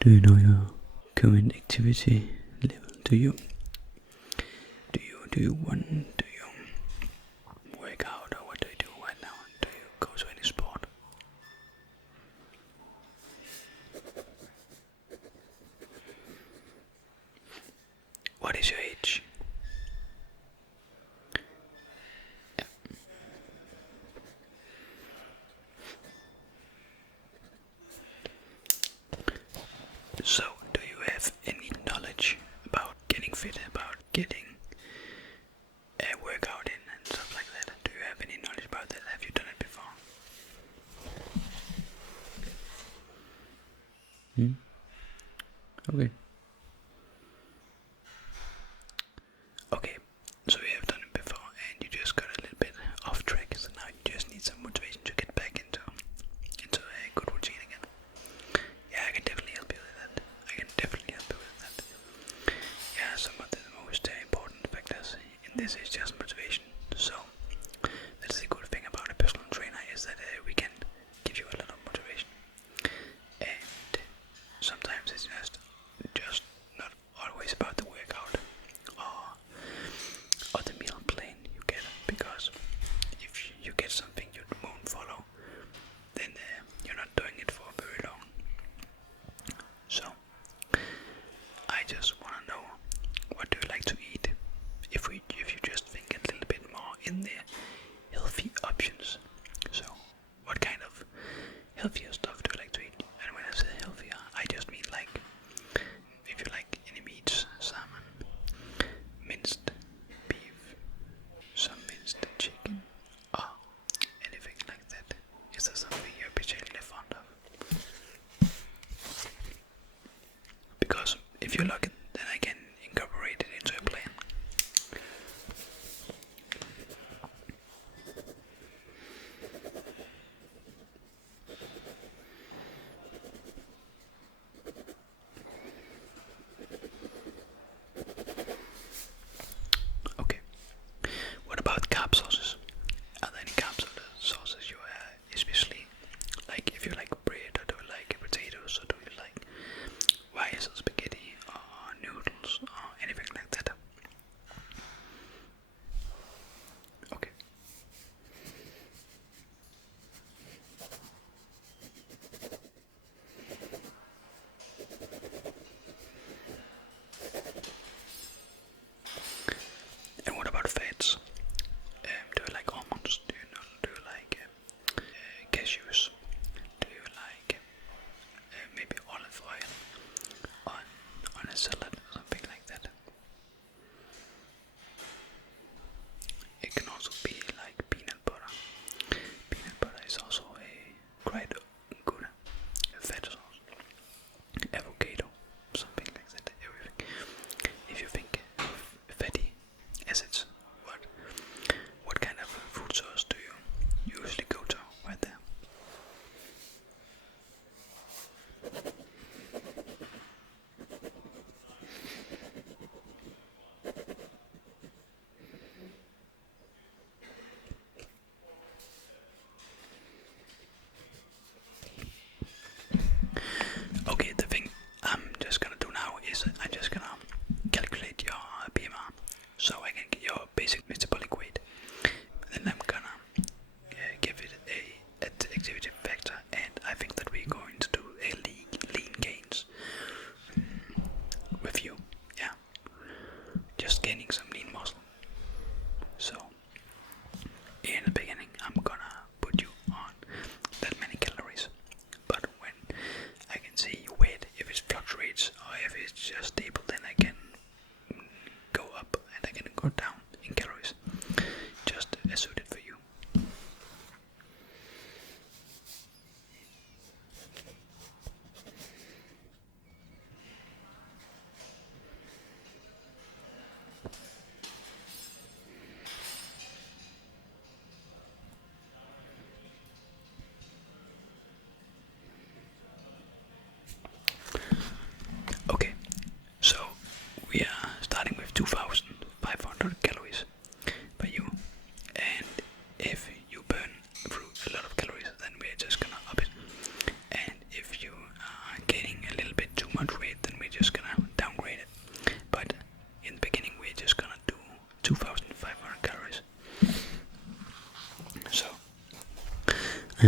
Do you know your current activity level? Do you want to work out, or what do you do right now? Do you go to any sport? What is your age? Yeah. So, do you have any knowledge about getting fit, about getting a workout in and stuff like that? Do you have any knowledge about that? Have you done it before? Okay. Okay, so you have done it before and you just got a little bit off track, so now you just need some motivation to get back into a good routine again. Yeah, I can definitely help you with that. Yeah, some of the most important factors in this is just motivation. So that's the good thing about a personal trainer, is that we can give you a lot of motivation. And sometimes it's just not always about the workout or the meal plan you get, because if you get something you won't follow, then you're not doing it for very long. So I just want to know, what do you like to eat? If you just think a little bit more in the healthy options. So what kind of healthier stuff do you like to eat? And when I say healthier, I just mean like, if you like any meats, salmon, minced beef, some minced chicken, or anything like that. Is there something you're particularly fond of? Because if you like it, then I can incorporate it into a plan.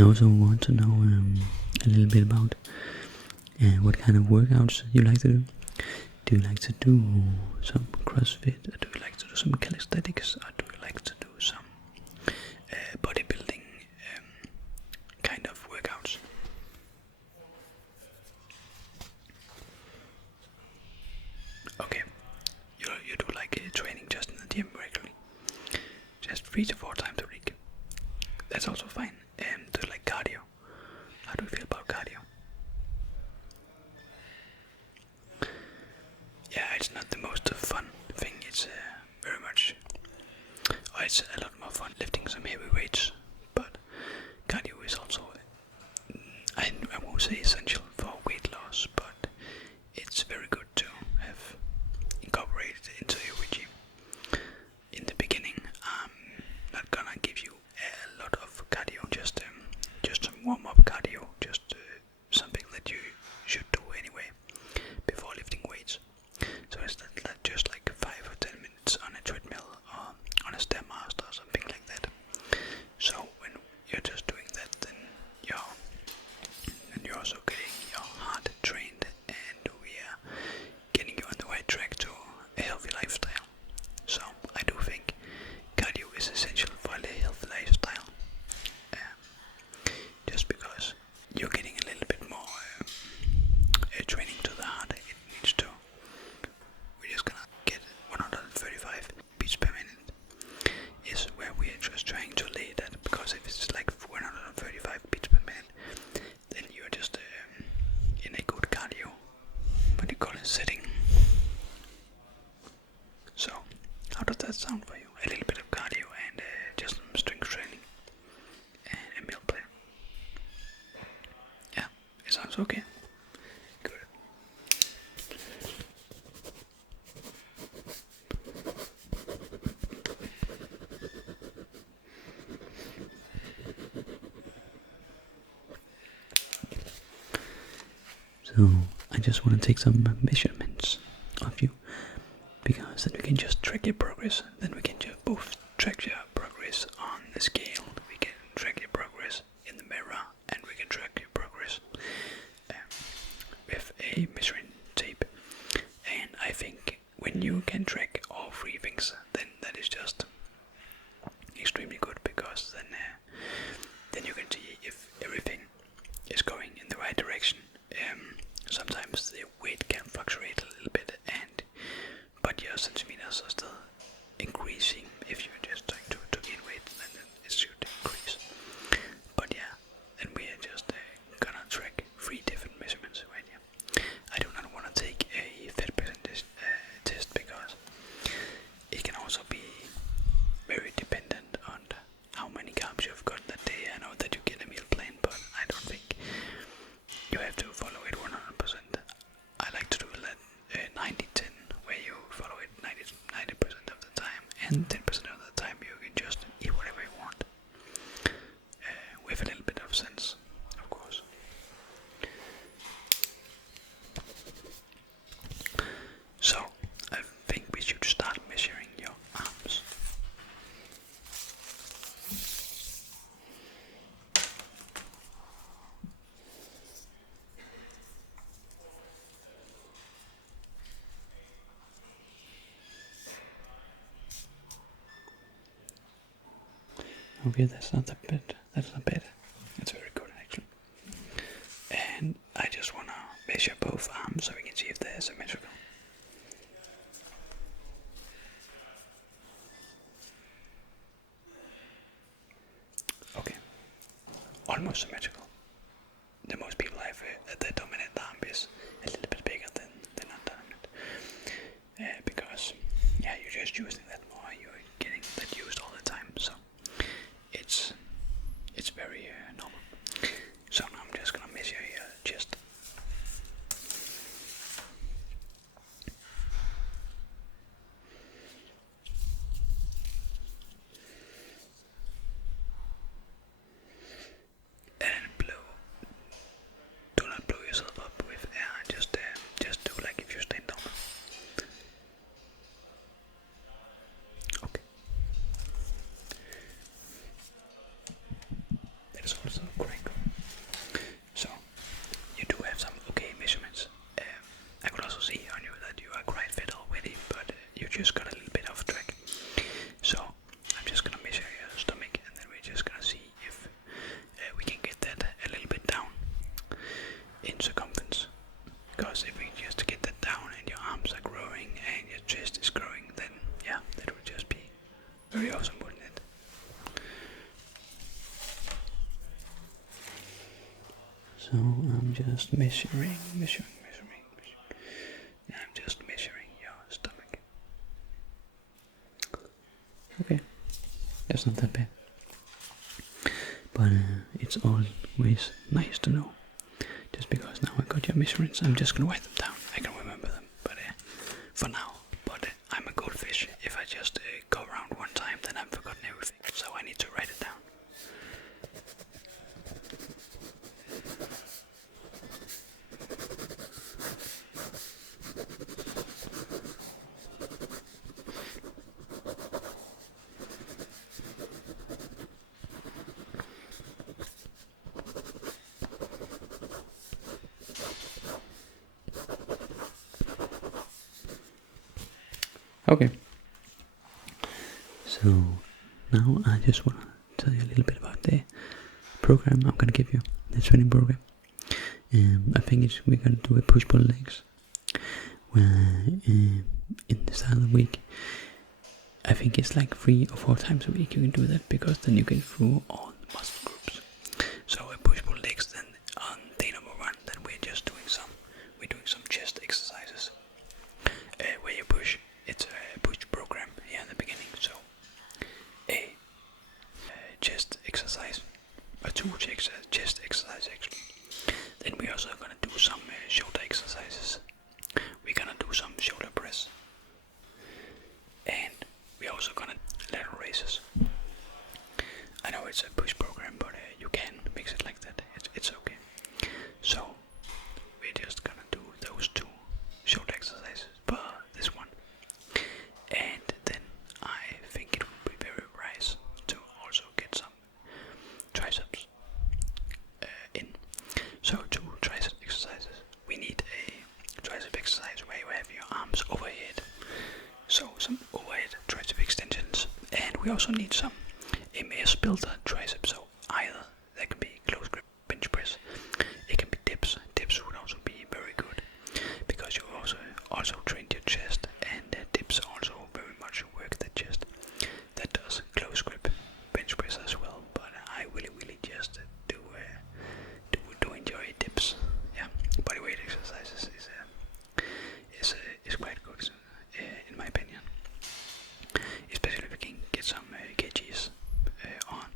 I also want to know a little bit about what kind of workouts you like to do. Do you like to do some CrossFit, or do you like to do some calisthenics, or do you like to do some bodybuilding kind of workouts? Okay, you do like training just in the gym regularly, just 3 to 4 times a week. That's also fine. Do you like cardio? How do you feel about cardio? Yeah, it's not the most fun thing. It's very much, or it's a lot more fun lifting some heavy weights. But cardio is also, I won't say essential for weight loss, but it's very good to have incorporated into your regime. In the beginning, I'm not gonna give you a lot of cardio, just some warm-up cardio, just something that you should do anyway before lifting weights. So it's not just like 5 or 10 minutes on a treadmill or on a Stairmaster or something like that. So when you're just doing that, then you're also getting your heart trained, and we are getting you on the right track to a healthy lifestyle. So I do think cardio is essential for a healthy lifestyle. Just because you're getting a little bit more training to the heart, it needs to. We're just gonna get 135 beats per minute is where we are just trying to lay that, because if it's like 135 beats per minute, then you're just in a good cardio, what you call it, setting. So how does that sound for you? A little bit of cardio and just some strength training and a meal plan. Yeah, it sounds okay. Good. So I just want to take some measurements of you, because then we can just track your progress. Then we can just both track your progress on the scale, we can track your progress in the mirror, and we can track your progress with a measuring tape. And I think when you can track all 3 things, then that is just extremely good, because then you can see if everything is going in the right direction. Sometimes the weight can fluctuate a little bit, but your centimeters are still increasing. If you're just trying to gain weight, then it should increase. But yeah, then we are just gonna track 3 different measurements right here. I do not want to take a fat percentage test, because it can also be very dependent on how many carbs you've got that day. I know that you get a meal plan, but I don't think you have to follow it 100%. I like to do that 90-10, where you follow it 90% of the time, and 10% of the time you can just eat whatever you want, with a little bit of sense, of course. So I think we should start measuring your arms. Okay, that's not that bad. That's not bad. That's very good, actually. And I just wanna measure both arms so we can see if they're symmetrical. Okay, almost symmetrical. The most people have the dominant arm is a little bit bigger than the non-dominant, because yeah, you're just using that more. You're getting that used all the time, so it's very normal. So now I'm just gonna measure your chest. in circumference. Because if we just get that down and your arms are growing and your chest is growing, then yeah, that would just be very awesome, wouldn't it? So I'm just measuring. I'm just measuring your stomach. Okay, that's not that bad. But it's always nice to know. Just because now I got your measurements, I'm just gonna write them down. I can remember them, but for now. But I'm a goldfish. If I just go around one time, then I've forgotten everything. So I need to write it down. Okay, so now I just want to tell you a little bit about the program I'm going to give you, the training program. I think we're going to do a push-pull legs, where in the start of the week, I think it's like 3 or 4 times a week you can do that, because then you get through all the muscle groups. So a push-pull legs, then on day number 1, then we're doing some chest exercises, where you push. It's a push program here in the beginning, so a chest exercise, or 2 chest exercises actually. Then we're also gonna do some shoulder exercises. We're gonna do some shoulder press, and we're also gonna lateral raises. I know it's a push program, but you can mix it like that. It's okay. So we're just gonna do those 2 shoulder exercises per this one. And then I think it would be very wise to also get some triceps in. So 2 tricep exercises. We need a tricep exercise where you have your arms overhead. So some overhead tricep extensions. And we also need some MS builder triceps. So either that can be close grip bench press. It can be dips. Dips would also be very good, because you also trained your chest, and dips also very much work the chest. That does close grip bench press as well, but I really just do enjoy dips. Yeah, bodyweight exercises is quite good in my opinion, especially if you can get some kgs on.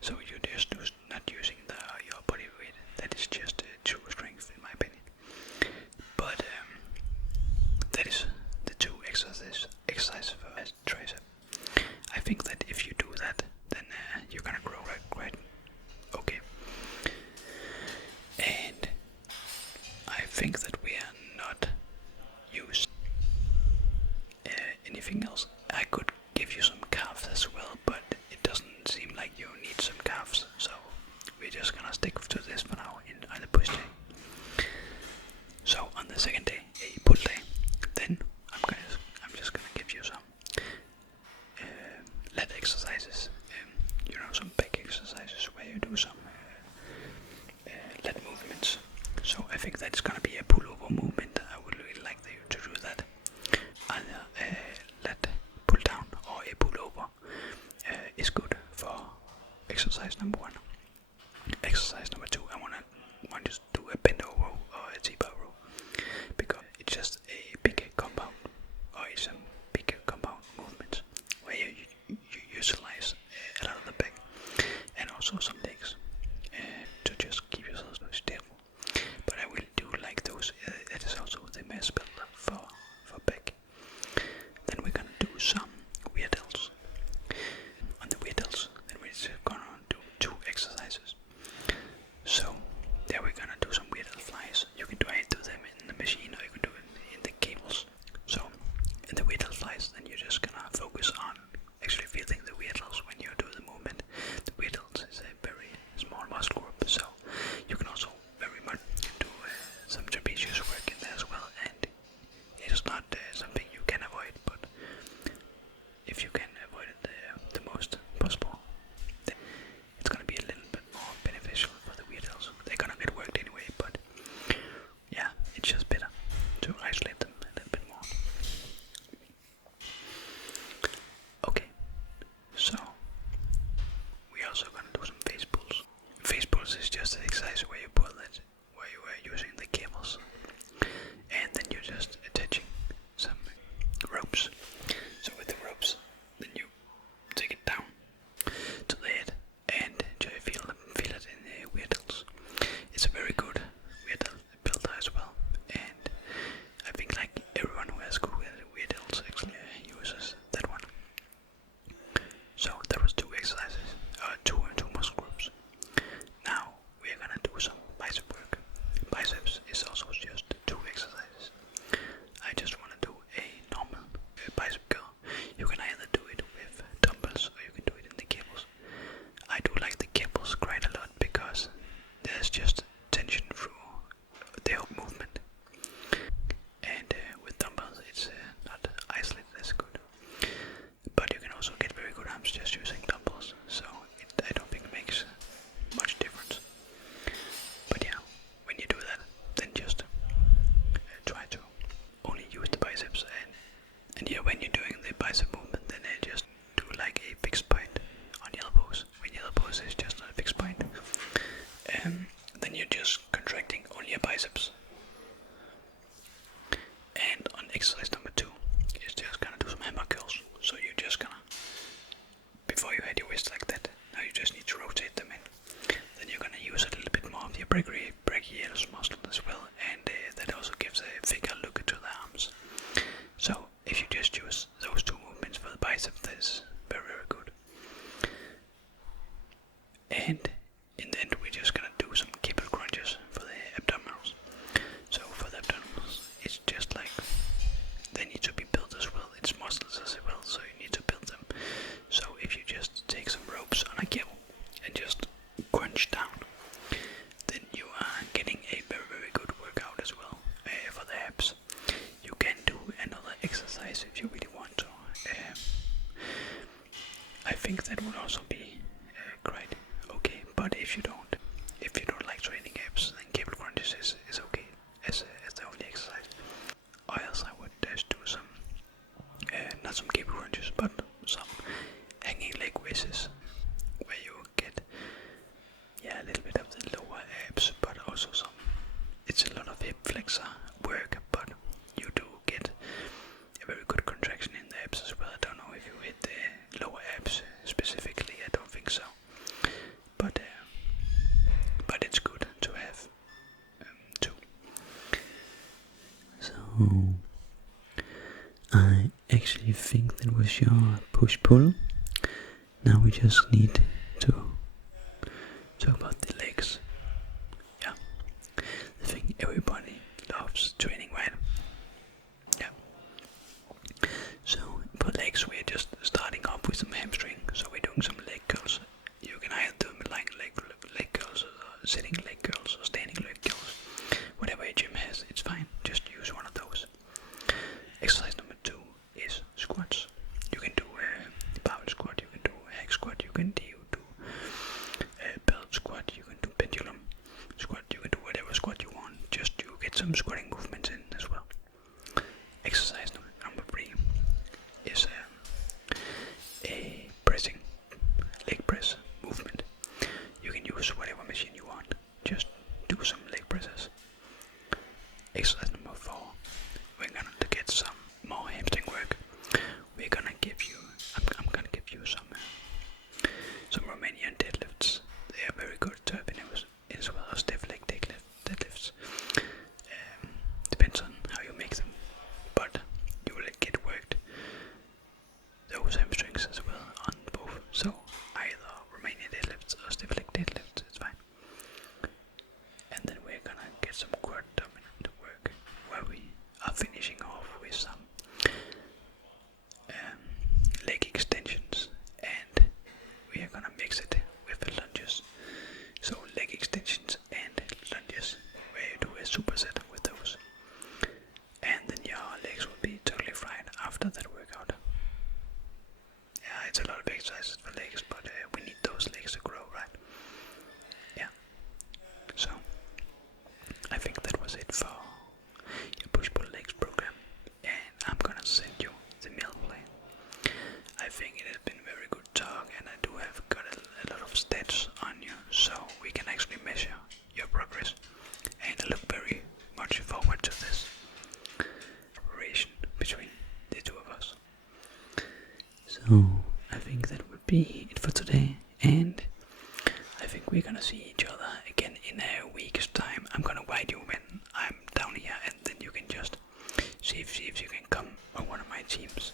So you're just not using your body weight. That is just true strength in my opinion. But that is the 2 exercises for tricep. I think that if you do that, then you're gonna grow quite okay. And I think that we are not using anything else. I could give you some calves as well, but it doesn't seem like you need some calves, so we're just gonna stick to this for now on the push day. So on the second day, a pull day, then I'm just gonna give you some lat exercises, some back exercises where you do some lat movements. So I think that's gonna be a pullover movement. I would really like you to do that. Either a lat pull down or a pullover is good for exercise number 1. Exercise number 2, I want you to do a bend over row or a T-bar row, because it's just a big compound, or it's a big compound movement where you utilize a lot of the back and also some legs to just keep yourself stable. But I will do like flexor work, but you do get a very good contraction in the abs as well. I don't know if you hit the lower abs specifically, I don't think so. But it's good to have too. So I actually think that was your push-pull. Now we just need to talk about the legs. Yeah, I think everybody loves training, right? Yeah. So for legs, we're just starting off with some hamstring. So we're doing some leg curls. You can either do them like leg curls, or sitting leg curls, or standing leg curls. Whatever your gym has, it's fine. Just use one of those. Exercise number 2 is squats. You can do a barbell squat, you can do a hack squat, you can do a belt squat, you can do pendulum squat, you can do whatever squat you want. Just to get some squatting movements in as well. Exercise number 3 is a pressing leg press movement. You can use whatever machine you want. Just do some leg presses. Exercise number 4. We're gonna get some more hamstring work. We're gonna give you. I'm gonna give you some Romanian deadlifts. They are very good to have in as well as stiff leg deadlifts. Depends on how you make them, but you will get worked those hamstrings as well on both. So either Romanian deadlifts or stiff leg deadlifts, it's fine. And then we're gonna get some quad dominant work, where we are finishing off with some leg extensions, and we are gonna mix it with the lunges. So leg extensions and lunges, where you do a superset with those, and then your legs will be totally fried after that workout. Yeah, it's a lot of exercises for legs, but we need those legs to grow, right? Yeah. So I think that was it for your push-pull legs program, and I'm gonna send you the meal plan. I think it has been very good talk, and I do have got a lot of stats on you, so we can actually measure your progress, and I look very much forward to this relation between the two of us. So I think that would be it for today, and I think we're gonna see each other again in a week's time. I'm gonna write you when I'm down here, and then you can just see if you can come on one of my teams.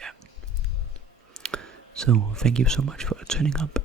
Yeah. So thank you so much for turning up,